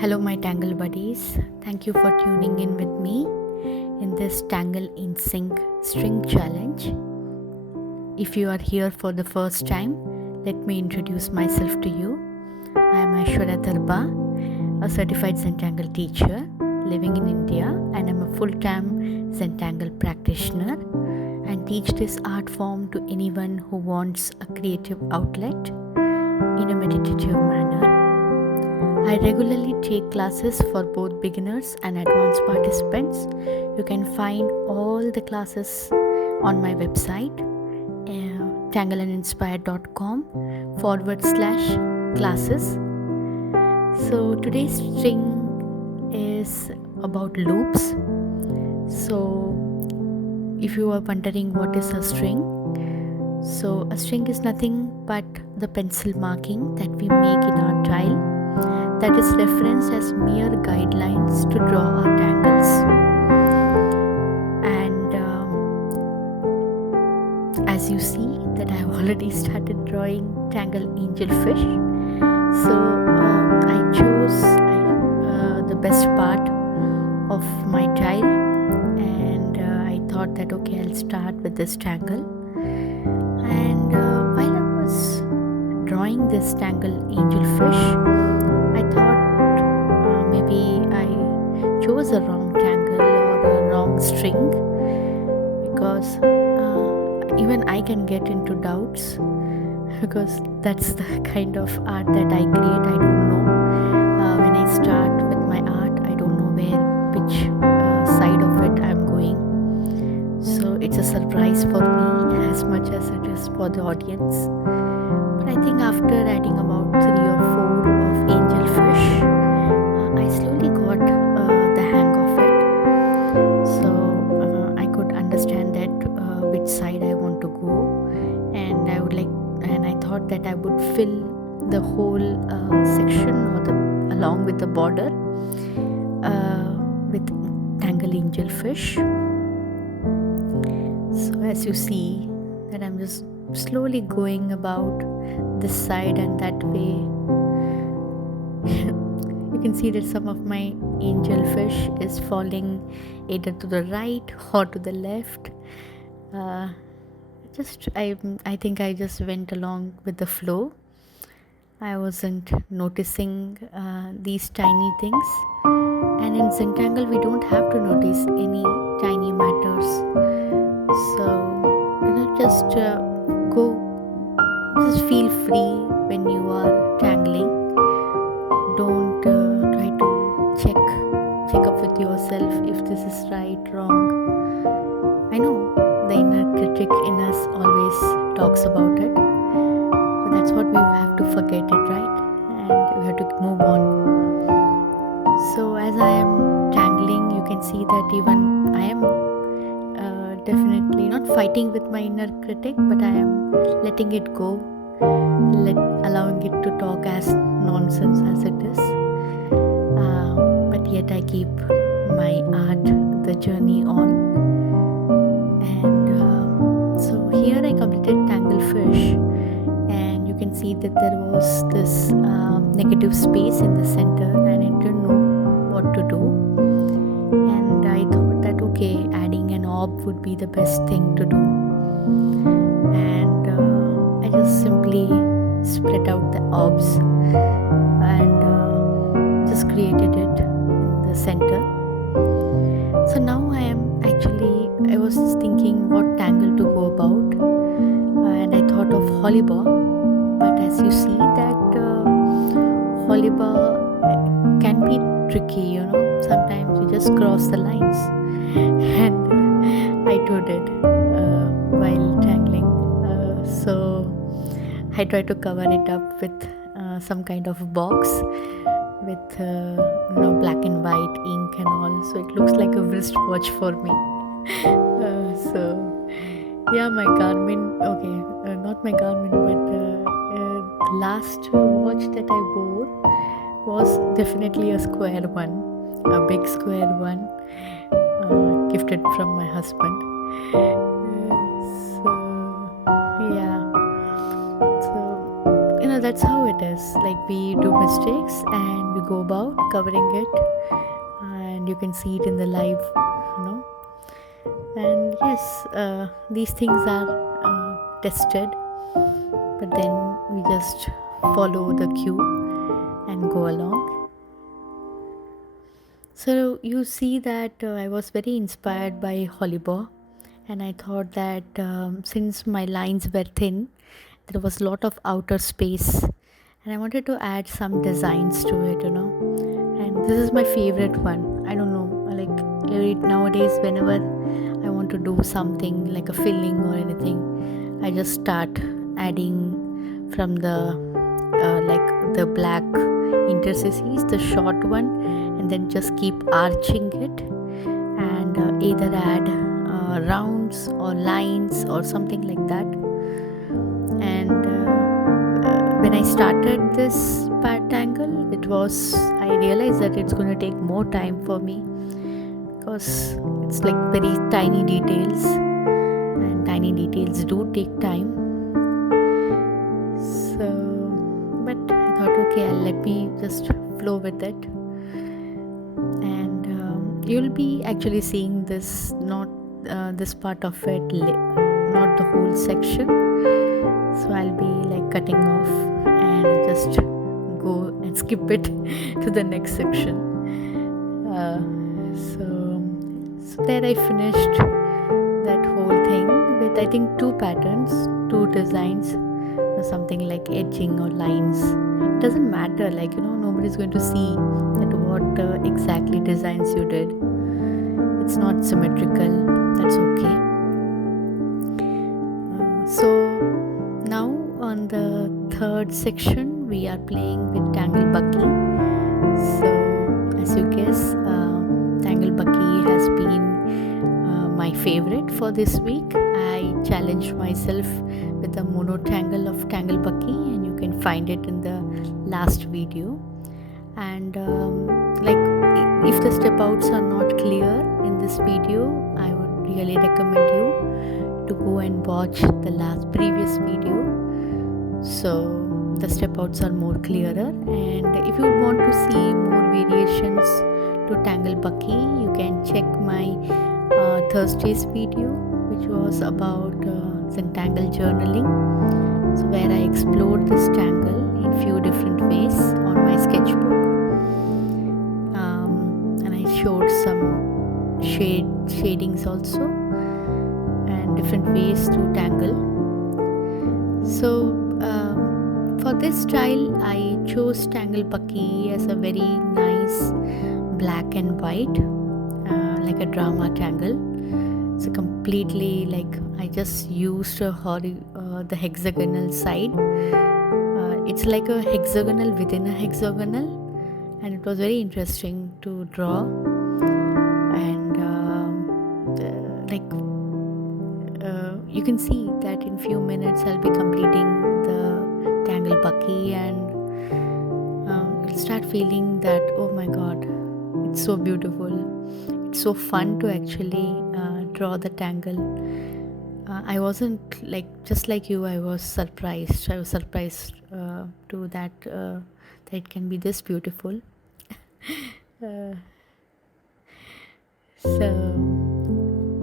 Hello, my Tangle buddies. Thank you for tuning in with me in this Tangle InSync string challenge. If you are here for the first time, let me introduce myself to you. I am Aishwarya Darbha, a Certified Zentangle Teacher living in India, and I'm a full-time Zentangle practitioner and teach this art form to anyone who wants a creative outlet in a meditative manner. I regularly take classes for both beginners and advanced participants. You can find all the classes on my website, tangleandinspired.com/classes. So today's string is about loops. So if you are wondering what is a string, so a string is nothing but the pencil marking that we make in our tile that is referenced as mere guidelines to draw our tangles. And as you see that I have already started drawing tangle angelfish. So I chose the best part of my tile, and I thought that okay, I'll start with this tangle. And while I was drawing this tangle angelfish, I thought maybe I chose a wrong tangle or a wrong string, because even I can get into doubts, because that's the kind of art that I create. I don't know when I start with my art, I don't know which side of it I'm going. So it's a surprise for me as much as it is for the audience. But I think after adding about 3 or 4 of angelfish, I slowly got the hang of it. So I could understand that which side I want to go, and I thought that I would fill the whole section along with the border with tangle angelfish. So as you see that I'm just slowly going about this side and that way. You can see that some of my angelfish is falling either to the right or to the left. I think I just went along with the flow. I wasn't noticing these tiny things. And in Zentangle, we don't have to notice any tiny matters. So, just feel free when you are tangling. Don't try to check up with yourself if this is right, wrong. I know the inner critic in us always talks about it, but that's what we have to forget it, right? And we have to move on. So as I am tangling, you can see that even I am definitely not fighting with my inner critic, but I am letting it go, allowing it to talk as nonsense as it is. But yet I keep my art, the journey on. And so here I completed Tanglefish, and you can see that there was this negative space in the center, and I didn't know what to do. And I thought that okay, adding an orb would be the best thing to do. And I just simply spread out the orbs and just created it in the center. So now I was thinking what tangle to go about, and I thought of hollyball. But as you see that hollyball can be tricky, sometimes you just cross the lines, and I too did while tangling. So I tried to cover it up with some kind of box with black and white ink and all, so it looks like a wristwatch for me. So yeah, my Garmin, not my Garmin, but the last watch that I wore was definitely a square one, a big square one, gifted from my husband. So yeah, so That's how it is. Like, we do mistakes and we go about covering it, and you can see it in the live, and yes, these things are tested, but then we just follow the cue and go along. So you see that I was very inspired by Hollybaugh, and I thought that since my lines were thin, there was a lot of outer space, and I wanted to add some designs to it, and this is my favorite one. I don't know, like nowadays, whenever I want to do something like a filling or anything, I just start adding from the the black interstices, the short one, and then just keep arching it, and either add rounds or lines or something like that. And when I started this Tangle, I realized that it's going to take more time for me, because it's like very tiny details, and tiny details do take time. So, but I thought, okay, let me just flow with it, and you'll be actually seeing this, not this part of it, not the whole section. So I'll be like cutting off and just go and skip it to the next section. So there I finished that whole thing with, I think, 2 patterns, 2 designs, or something like edging or lines. It doesn't matter, like, nobody's going to see that what exactly designs you did. It's not symmetrical, that's okay. So now on the 3rd section, we are playing with Tangle Bucky. So as you guess, Tangle Bucky has been my favorite for this week. I challenged myself with a mono tangle of Tangle Bucky, and you can find it in the last video. And if the step outs are not clear in this video, I would really recommend you to go and watch the previous video, so the step outs are more clearer. And if you want to see more variations to Tangle Bucky, you can check my Thursday's video, which was about Zentangle journaling, so where I explored this tangle in few different ways on my sketchbook, and I showed some shadings also, and different ways to tangle. So for this style, I chose Tangle Bucky as a very nice black and white, like a drama tangle. It's a completely, like, I just used the hexagonal side. It's like a hexagonal within a hexagonal, and it was very interesting to draw. And you can see that in few minutes I'll be completing the Tangle Bucky, and you'll start feeling that, oh my god, it's so beautiful. It's so fun to actually draw the tangle. I wasn't just like you, I was surprised to that it can be this beautiful. So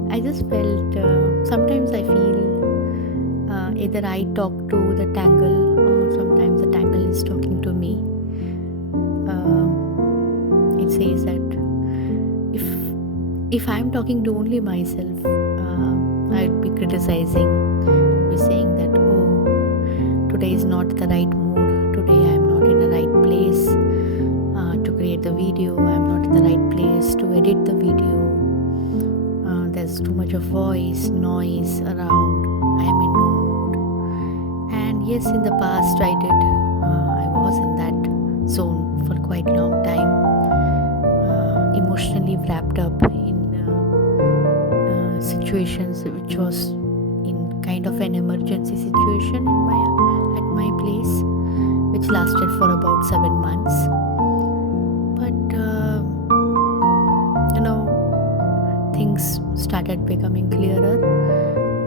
I just felt, sometimes I feel either I talk to the tangle, or sometimes the tangle is talking to me. It says that if I'm talking to only myself, I'd be criticizing, I'd be saying that, oh, today is not the right mood, today I'm not in the right place to create the video, I'm not in the right place to edit the video, there's too much of noise around, I am in no mood. And yes, in the past I was in that zone for quite a long time, emotionally wrapped up in situations which was in kind of an emergency situation at my place, which lasted for about 7 months. But things started becoming clearer,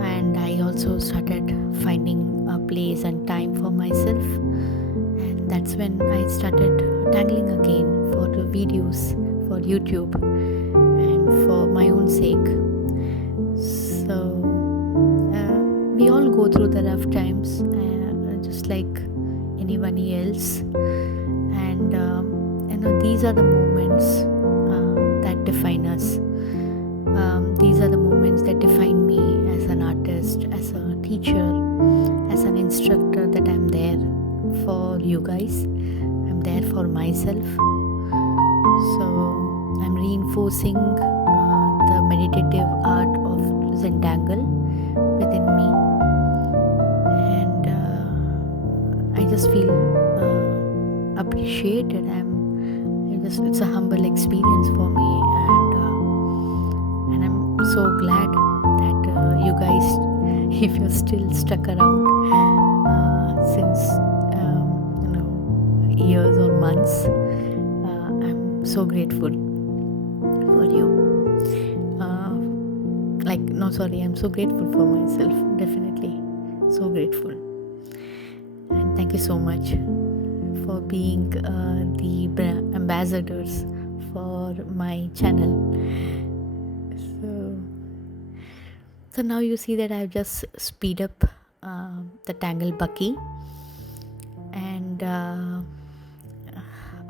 and I also started finding a place and time for myself. that's when I started tangling again for the videos for YouTube and for my own sake. So we all go through the rough times, just like anybody else, and these are the moments that define us. These are the moments that define me as an artist, as a teacher, as an instructor, that I'm there for you guys. I'm there for myself. So I'm reinforcing the meditative art of Zentangle within me, and I just feel appreciated. It's a humble experience for me, and I'm so glad that you guys, if you're still stuck around since years or months, I'm so grateful for you. I'm so grateful for myself, definitely so grateful. And thank you so much for being the ambassadors for my channel. So now you see that I've just speed up the Tangle Bucky, and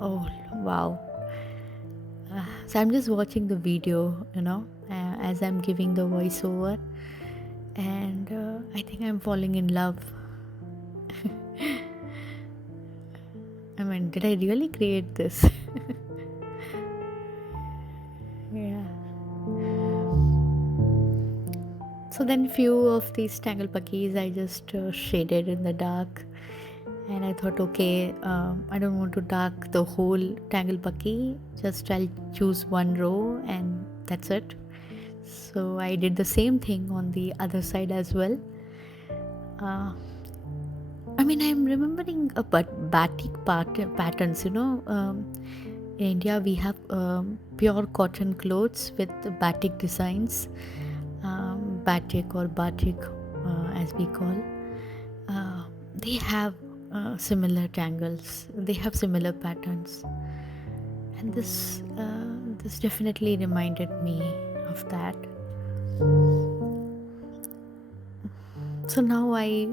oh wow. So I'm just watching the video, as I'm giving the voiceover, and I think I'm falling in love. I mean, did I really create this? Yeah. So then few of these Tangle Buckies I just shaded in the dark, and I thought, okay, I don't want to dark the whole Tangle Bucky, just I'll choose one row and that's it. So I did the same thing on the other side as well. I'm remembering batik patterns, in India we have pure cotton clothes with batik designs, batik or batik as we call. They have similar tangles, they have similar patterns, and this definitely reminded me of that. So now I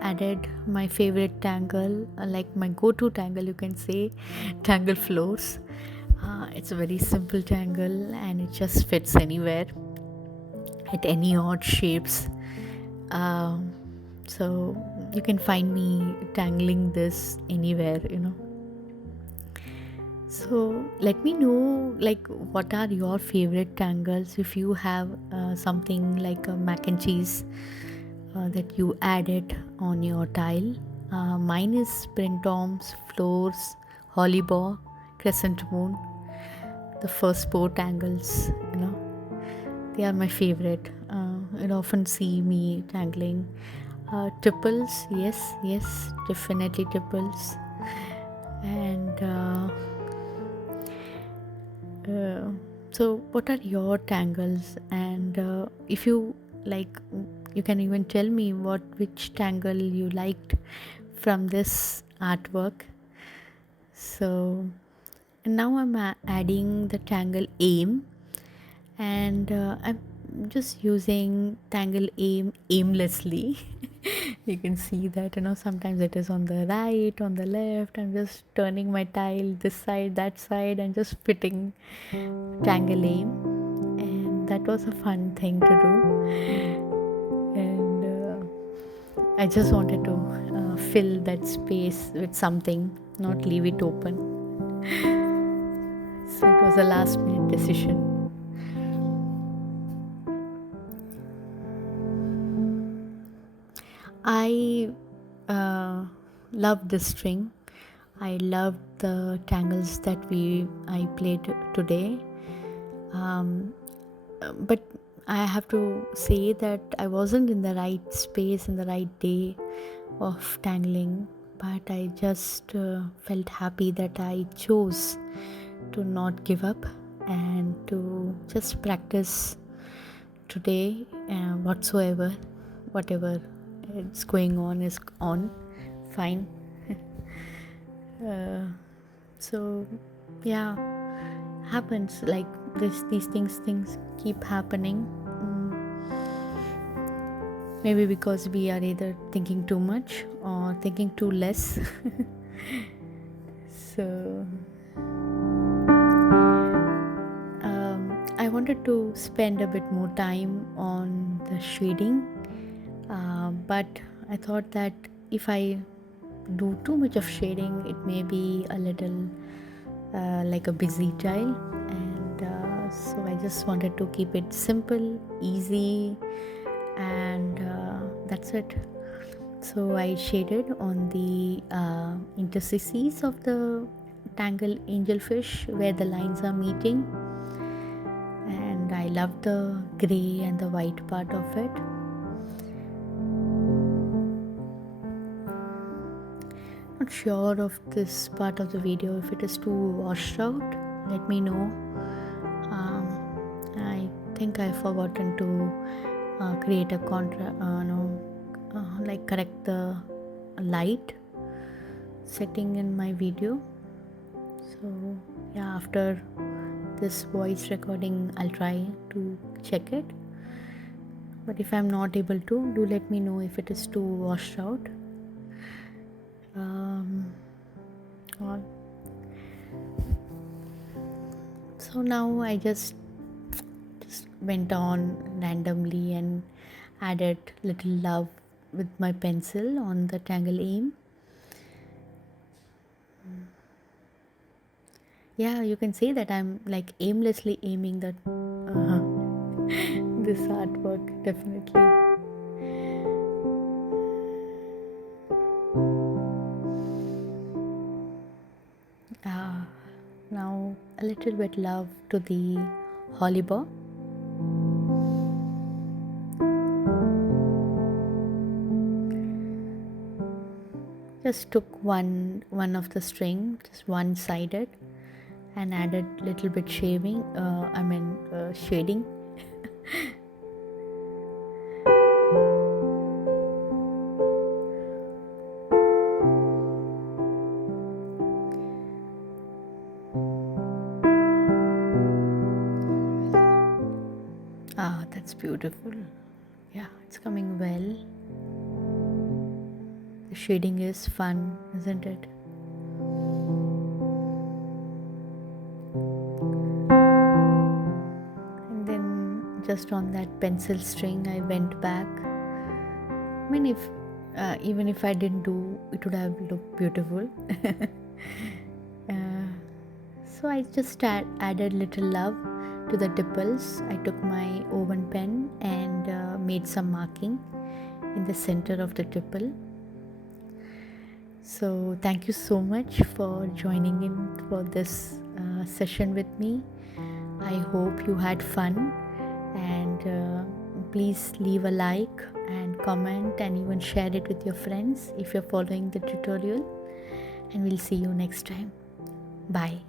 added my favorite tangle, like my go-to tangle, you can say, Tangle Floors. It's a very simple tangle and it just fits anywhere at any odd shapes. So you can find me tangling this anywhere, So let me know, like, what are your favorite tangles? If you have something like a mac and cheese that you added on your tile. Mine is printoms, floors, hollybow, crescent moon, the first 4 tangles, they are my favorite. You'll often see me tangling. Tipples, yes, definitely tipples. And so what are your tangles? And if you like, you can even tell me which tangle you liked from this artwork. So and now I'm adding the tangle aim, and I'm just using tangle aimlessly. You can see that sometimes it is on the right, on the left. I'm just turning my tile this side, that side, and just fitting tangle aim, and that was a fun thing to do. And I just wanted to fill that space with something, not leave it open. So it was a last minute decision. I love this string. I love the tangles that I played today. But I have to say that I wasn't in the right space in the right day of tangling, but I just felt happy that I chose to not give up and to just practice today, whatever it's going on is on, fine. So yeah, happens like this. These things keep happening. Maybe because we are either thinking too much or thinking too less. So I wanted to spend a bit more time on the shading, but I thought that if I do too much of shading, it may be a little like a busy child, and so I just wanted to keep it simple, easy, and that's it. So I shaded on the interstices of the Tangle angelfish where the lines are meeting, and I love the gray and the white part of it. Not sure of this part of the video, if it is too washed out, let me know. I think I've forgotten to create a like correct the light setting in my video. So yeah, after this voice recording I'll try to check it, but if I'm not able to, do let me know if it is too washed out. So now I just went on randomly and added little love with my pencil on the Tangle aim. Yeah, you can say that I'm like aimlessly aiming that this artwork, definitely. Now a little bit love to the hollybow. Just took one of the string, just one sided, and added little bit shading. That's beautiful. Yeah, it's coming well. The shading is fun, isn't it? And then just on that pencil string I went back. I mean, even if I didn't do, it would have looked beautiful. So I just added little love to the dimples. I took my oven pen and made some marking in the center of the dimple. So thank you so much for joining in for this session with me. I hope you had fun, and please leave a like and comment and even share it with your friends if you're following the tutorial, and we'll see you next time. Bye.